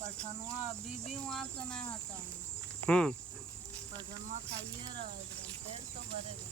पठनवा अभी भी वहाँ से नहीं हटा। पठनवा खाइए रहा एकदम पेट तो भरेगा।